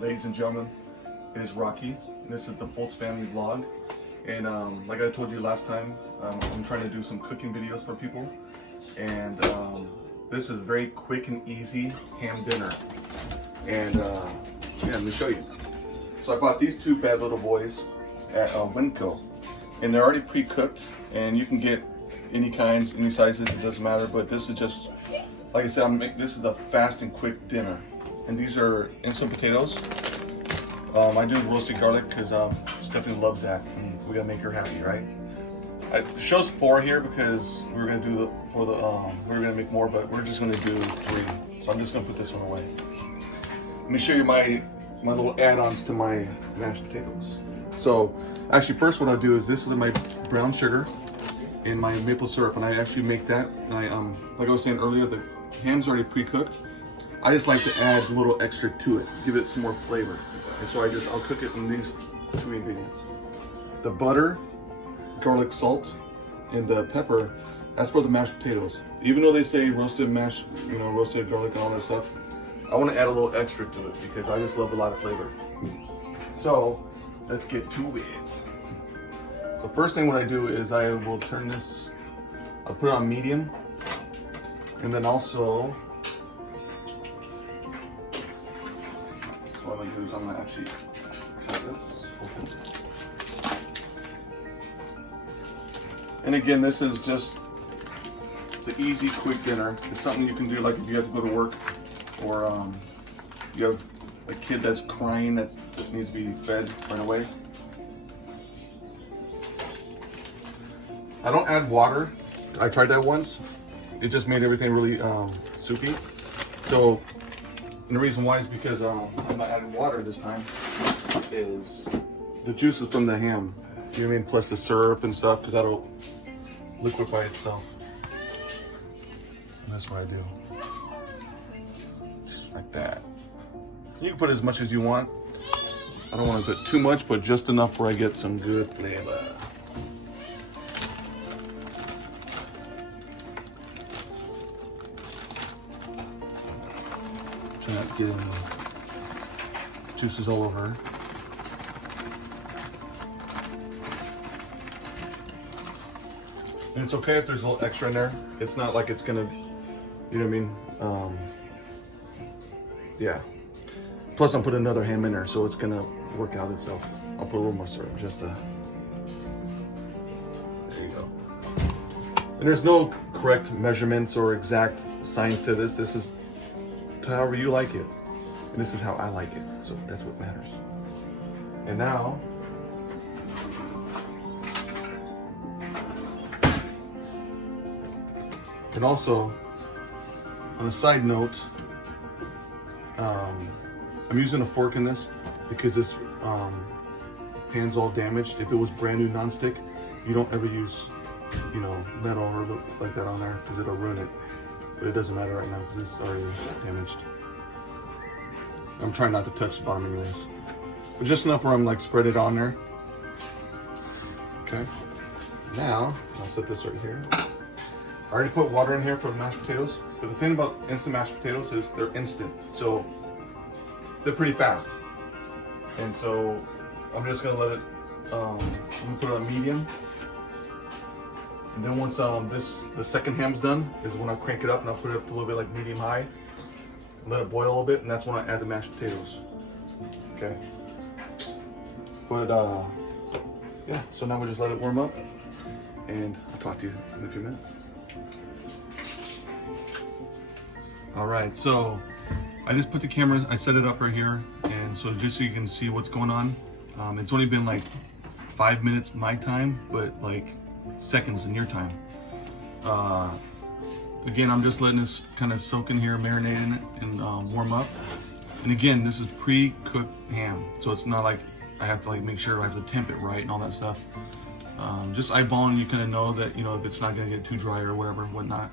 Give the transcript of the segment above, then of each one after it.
ladies and gentlemen, it is Rocky. This is the Fultz Family vlog. And like I told you last time, I'm trying to do some cooking videos for people. And this is a very quick and easy ham dinner. And yeah, let me show you. So I bought these two bad little boys at Winco. And they're already pre-cooked, and you can get any kinds, any sizes, it doesn't matter. But this is just, like I said, this is a fast and quick dinner. And these are instant potatoes. I do roasted garlic because Stephanie loves that, and we gotta make her happy, right? It shows 4 here because we were gonna do we were gonna make more, but we're just gonna do 3. So I'm just gonna put this one away. Let me show you my little add-ons to my mashed potatoes. So actually, first what I'll do is this is my brown sugar and my maple syrup, and I actually make that. And I like I was saying earlier, the ham's already pre-cooked. I just like to add a little extra to it, give it some more flavor. And so I'll cook it in these 2 ingredients. The butter, garlic salt, and the pepper, that's for the mashed potatoes. Even though they say roasted mashed, roasted garlic and all that stuff, I want to add a little extra to it because I just love a lot of flavor. So let's get to it. So first thing what I do is I will turn this, I'll put it on medium, and then also, what I'm gonna do is I'm gonna actually cut this open. And again, this is just, it's an easy, quick dinner. It's something you can do like if you have to go to work, or you have a kid that's crying that needs to be fed right away. I don't add water. I tried that once. It just made everything really soupy. So, and the reason why is because I'm not adding water this time, is the juices from the ham. You know what I mean? Plus the syrup and stuff, because that'll liquefy itself. And that's what I do. Just like that. You can put as much as you want. I don't want to put too much, but just enough where I get some good flavor. Try not to get any juices all over. And it's okay if there's a little extra in there. It's not like it's gonna, you know what I mean? Yeah. Plus I'm putting another ham in there, so it's gonna work out itself. I'll put a little more syrup, just to, there you go. And there's no correct measurements or exact science to this. This is however you like it. And this is how I like it, so that's what matters. And now, and also, on a side note, I'm using a fork in this because this pan's all damaged. If it was brand new nonstick, you don't ever use, metal or like that on there because it'll ruin it. But it doesn't matter right now because it's already damaged. I'm trying not to touch the bottom anyways. But just enough where I'm like spread it on there. Okay. Now, I'll set this right here. I already put water in here for the mashed potatoes. But the thing about instant mashed potatoes is they're instant. So they're pretty fast. And so I'm just gonna let it, I'm gonna put it on medium. And then once the second ham's done is when I crank it up, and I'll put it up a little bit like medium high. Let it boil a little bit, and that's when I add the mashed potatoes. Okay. But yeah, so now we just let it warm up, and I'll talk to you in a few minutes. All right, so I just put the camera, I set it up right here, and so just so you can see what's going on. It's only been like 5 minutes my time, but like seconds in your time. Again, I'm just letting this kind of soak in here, marinate in it, and warm up. And again, this is pre-cooked ham, so it's not like I have to like make sure I have to temp it right and all that stuff. Just eyeballing, you kind of know that if it's not gonna get too dry or whatever, whatnot.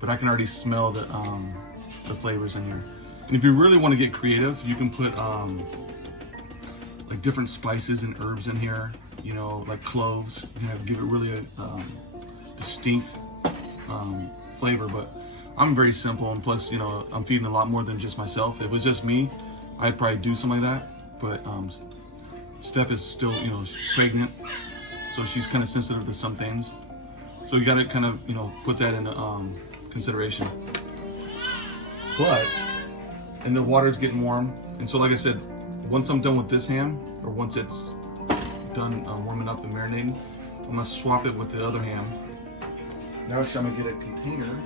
But I can already smell the flavors in here. And if you really want to get creative, you can put like different spices and herbs in here. Like cloves. Give it really a distinct flavor. But I'm very simple, and plus, I'm feeding a lot more than just myself. If it was just me, I'd probably do something like that, but Steph is still, you know, she's pregnant, so she's kind of sensitive to some things. So you gotta kind of, you know, put that into consideration. But, and the water's getting warm, and so like I said, once I'm done with this ham, or once it's done warming up and marinating, I'm gonna swap it with the other ham. Now actually I'm gonna get a container.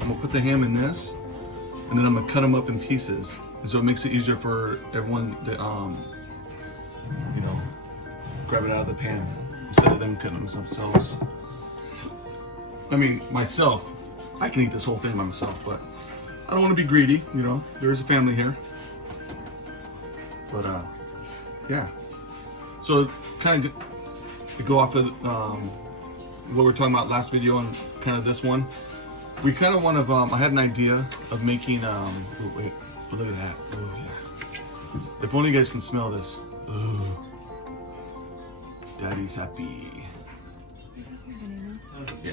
I'm gonna put the ham in this, and then I'm gonna cut them up in pieces. And so it makes it easier for everyone to, you know, grab it out of the pan instead of them cutting themselves. I mean, myself, I can eat this whole thing by myself, but I don't want to be greedy, you know. There is a family here. But yeah. So kind of to go off of what we were talking about last video and kind of this one, we kind of want to. I had an idea of making. Oh, wait, look at that. Oh yeah. If only you guys can smell this. Oh, Daddy's happy. Yeah.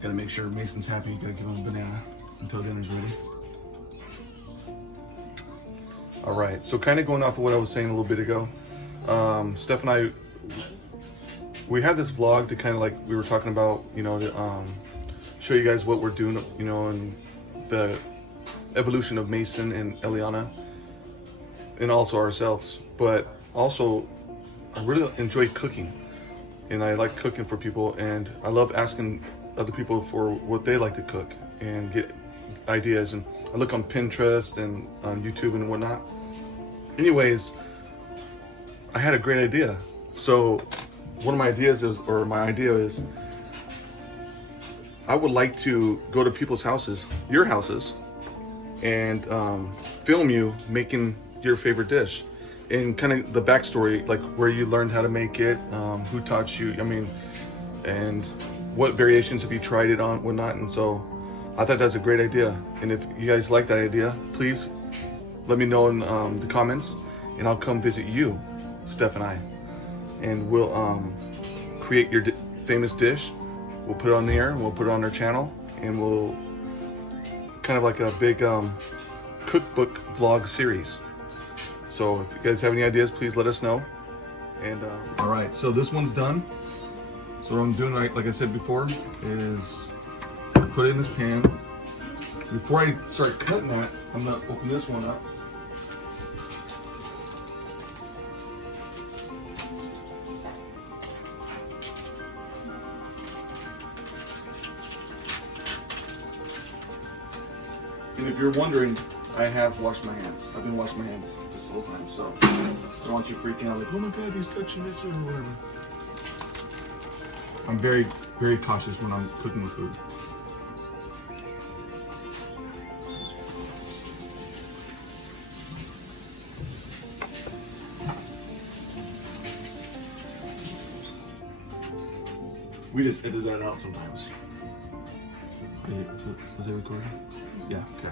Gotta make sure Mason's happy. Gotta give him a banana until dinner's ready. All right, so kind of going off of what I was saying a little bit ago, Steph and I, we had this vlog to kind of like, we were talking about, you know, to show you guys what we're doing, you know, and the evolution of Mason and Eliana, and also ourselves. But also, I really enjoy cooking, and I like cooking for people, and I love asking other people for what they like to cook and get ideas. And I look on Pinterest and on YouTube and whatnot. Anyways, I had a great idea. So one of my ideas is, or my idea is, I would like to go to people's houses, your houses, and film you making your favorite dish, and kind of the backstory, like where you learned how to make it, who taught you, I mean, and what variations have you tried it on, whatnot. And so I thought that's a great idea. And if you guys like that idea, please let me know in the comments, and I'll come visit you, Steph and I, and we'll create your famous dish. We'll put it on the air, and we'll put it on our channel, and we'll kind of like a big cookbook vlog series. So if you guys have any ideas, please let us know. And all right, so this one's done. So what I'm doing, like I said before, is put it in this pan. Before I start cutting that, I'm gonna open this one up. And if you're wondering, I have washed my hands. I've been washing my hands this whole time, so I don't want you freaking out like, oh my God, he's touching this or whatever. I'm very, very cautious when I'm cooking with food. We just edit that out sometimes. Was it recording? Yeah, okay.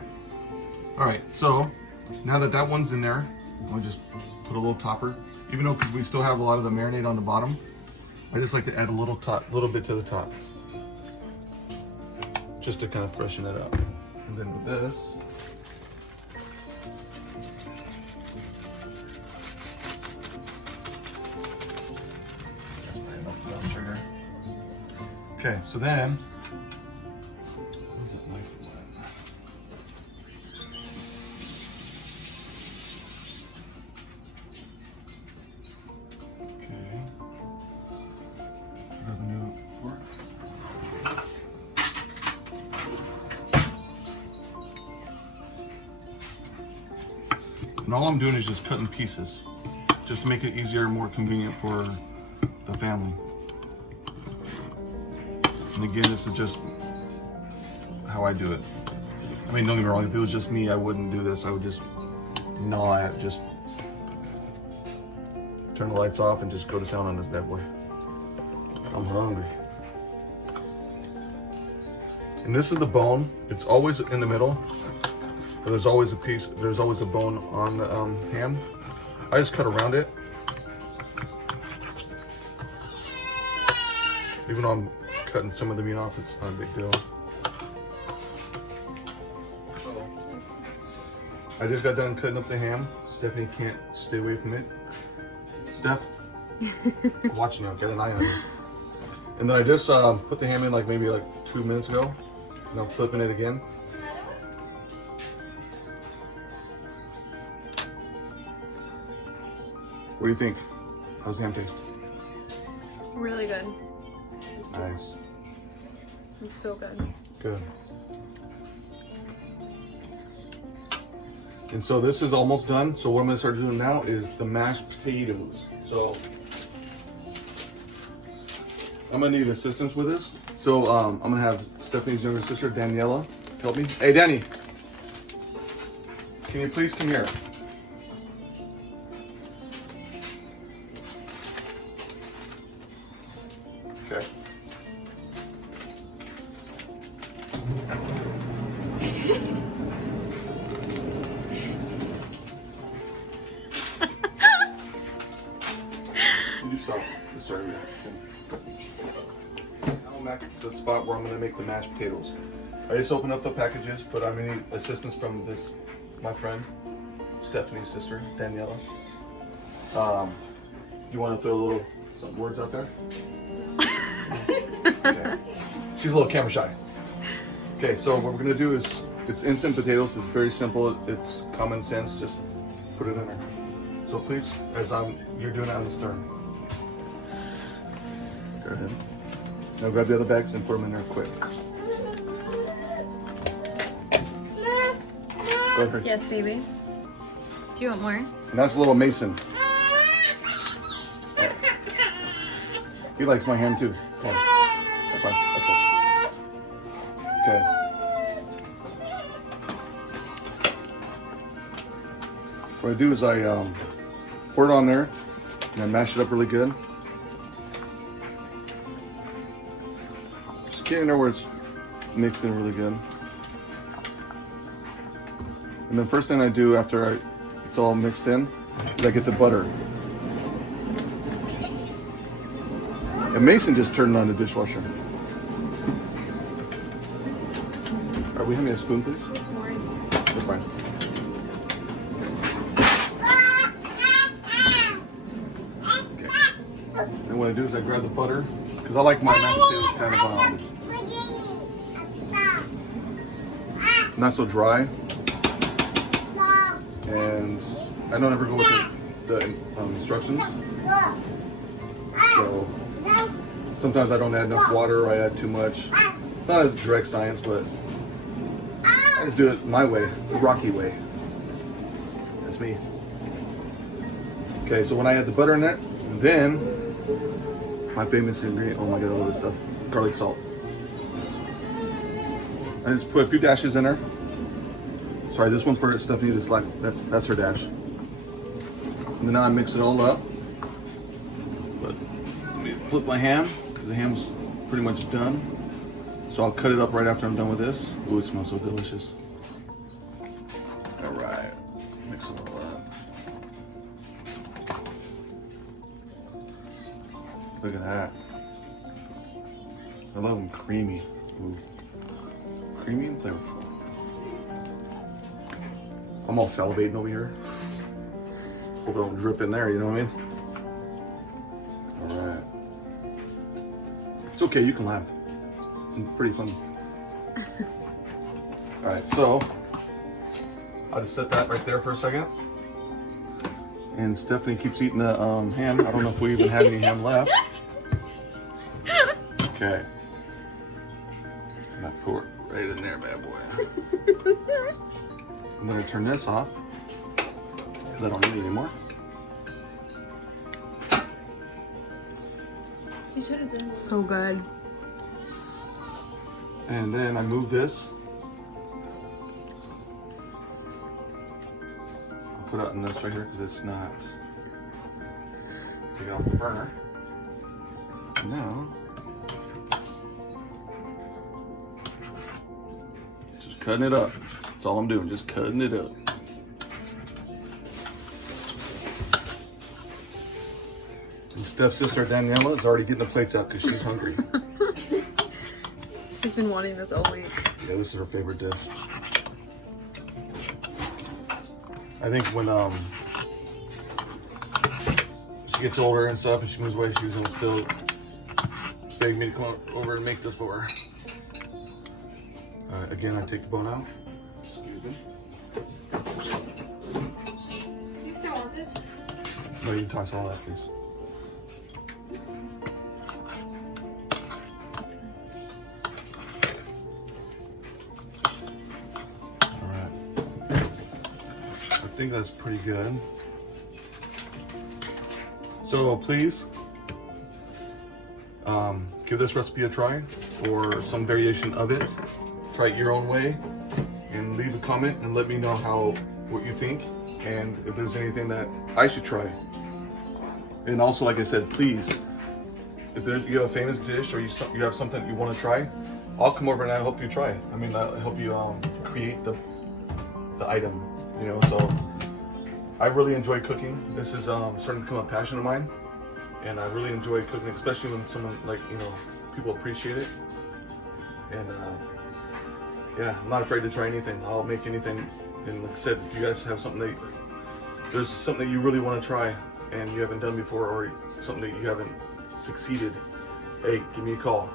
All right, so now that that one's in there, I'll just put a little topper. Even though, because we still have a lot of the marinade on the bottom, I just like to add a little bit to the top, just to kind of freshen it up. And then with this, that's probably enough for that sugar. Okay, so then, where's that knife? And all I'm doing is just cutting pieces, just to make it easier and more convenient for the family. And again, this is just how I do it. I mean, don't get me wrong, if it was just me, I wouldn't do this. I would just gnaw at, just turn the lights off and just go to town on this bad boy. I'm hungry. And this is the bone. It's always in the middle. There's always a piece, there's always a bone on the ham. I just cut around it. Even though I'm cutting some of the meat off. It's not a big deal. I just got done cutting up the ham. Stephanie can't stay away from it. Steph, I'm watching you, get an eye on you. And then I just put the ham in like maybe like 2 minutes ago. And I'm flipping it again. What do you think? How's the ham taste? Really good. Nice. It's so good. Good. And so this is almost done. So what I'm gonna start doing now is the mashed potatoes. So I'm gonna need assistance with this. So I'm gonna have Stephanie's younger sister, Daniela, help me. Hey, Danny, can you please come here? Okay. You stop. Sorry. Now I'm at the spot where I'm gonna make the mashed potatoes. I just opened up the packages, but I'm gonna need assistance from my friend, Stephanie's sister, Daniela. You want to throw some words out there? Okay. She's a little camera shy. Okay, so what we're gonna do is, it's instant potatoes. It's very simple. It's common sense. Just put it in there. So please, you're doing it on the stern. Go ahead. Now grab the other bags and put them in there quick. Go ahead. Yes, baby. Do you want more? And that's a little Mason. He likes my ham too. Okay. That's fine. That's it. Okay. What I do is I pour it on there and I mash it up really good. Just get in there where it's mixed in really good. And then first thing I do after it's all mixed in is I get the butter. And Mason just turned on the dishwasher. All right, will you hand me a spoon, please? That's fine. Okay. And what I do is I grab the butter, because I like my mashed potatoes kind of not so dry. And I don't ever go with the instructions. So sometimes I don't add enough water or I add too much. It's not a direct science, but I just do it my way, the Rocky way. That's me. Okay, so when I add the butter in it, then my famous ingredient, oh my god, all this stuff, garlic salt. I just put a few dashes in there. Sorry, this one's for Stephanie, that's her dash. And then now I mix it all up. But let me flip my ham. The ham's pretty much done. So I'll cut it up right after I'm done with this. Ooh, it smells so delicious. All right, mix it all up. Look at that. I love them creamy. Ooh. Creamy and flavorful. I'm all salivating over here. Hope it don't drip in there, you know what I mean? All right. It's okay, you can laugh. It's pretty funny. All right, so I'll just set that right there for a second. And Stephanie keeps eating the ham. I don't know if we even have any ham left. Okay. I'm gonna pour it right in there, bad boy. I'm gonna turn this off because I don't need it anymore. You should have done so good. And then I move this. I'll put it in this right here because it's not. Take it off the burner. Now, just cutting it up. That's all I'm doing, just cutting it up. And Steph's sister Daniela is already getting the plates out because she's hungry. She's been wanting this all week. Yeah, this is her favorite dish. I think when she gets older and stuff and she moves away, she's gonna still beg me to come over and make this for her. Again, I take the bone out. Excuse me. You still want this? No, you can toss all that, please. Alright. I think that's pretty good. So please, give this recipe a try or some variation of it. Try it your own way and leave a comment and let me know what you think and if there's anything that I should try. And also, like I said, please, if you have a famous dish or you have something you want to try, I'll come over and I'll help you try. I mean, I'll help you create the item, you know. So I really enjoy cooking. This is starting to become a passion of mine, and I really enjoy cooking, especially when someone people appreciate it. And yeah, I'm not afraid to try anything. I'll make anything. And like I said, if you guys have there's something that you really want to try and you haven't done before, or something that you haven't succeeded, hey, give me a call.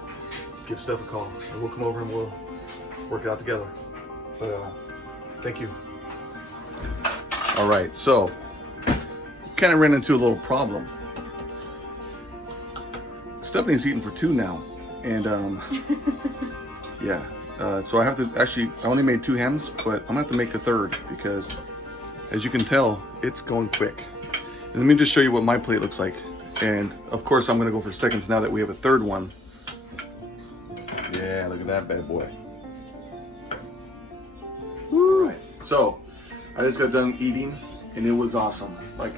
Give Steph a call, and we'll come over and we'll work it out together. But thank you. All right, so kind of ran into a little problem. Stephanie's eating for two now, and yeah. So I have to I only made 2 hams, but I'm gonna have to make a third because, as you can tell, it's going quick. And let me just show you what my plate looks like. And of course, I'm gonna go for seconds now that we have a third one. Yeah, look at that bad boy. Woo! Right. So I just got done eating, and it was awesome. Like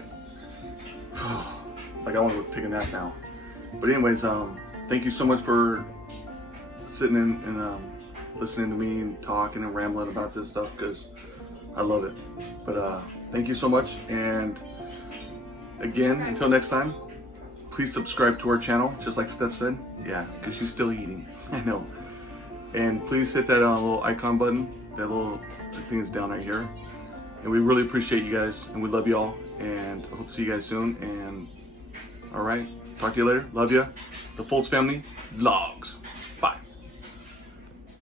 I want to take a nap now. But anyways, thank you so much for sitting in and listening to me and talking and rambling about this stuff, because I love it. But thank you so much, and again, until next time, please subscribe to our channel, just like Steph said. Yeah, because she's still eating. I know. And please hit that little icon button. That little thing is down right here. And we really appreciate you guys, and we love you all, and I hope to see you guys soon. And all right, talk to you later. Love you. The Fultz Family Vlogs.